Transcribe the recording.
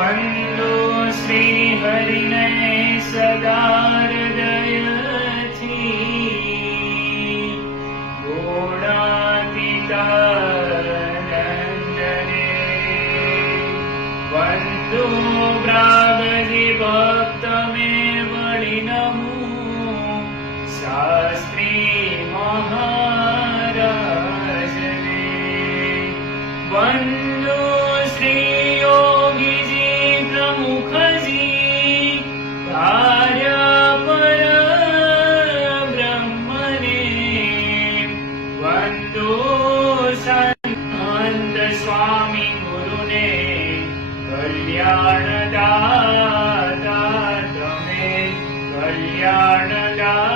वन्दो श्रीहरिणे सदारदयथि। गोडातितानन्दने वन्दो ब्रागधि भक्तमे वणिनमो शास्त्री महाराजने। वन्दो स्वामि गुरुणे कल्याणदाे कल्याणदा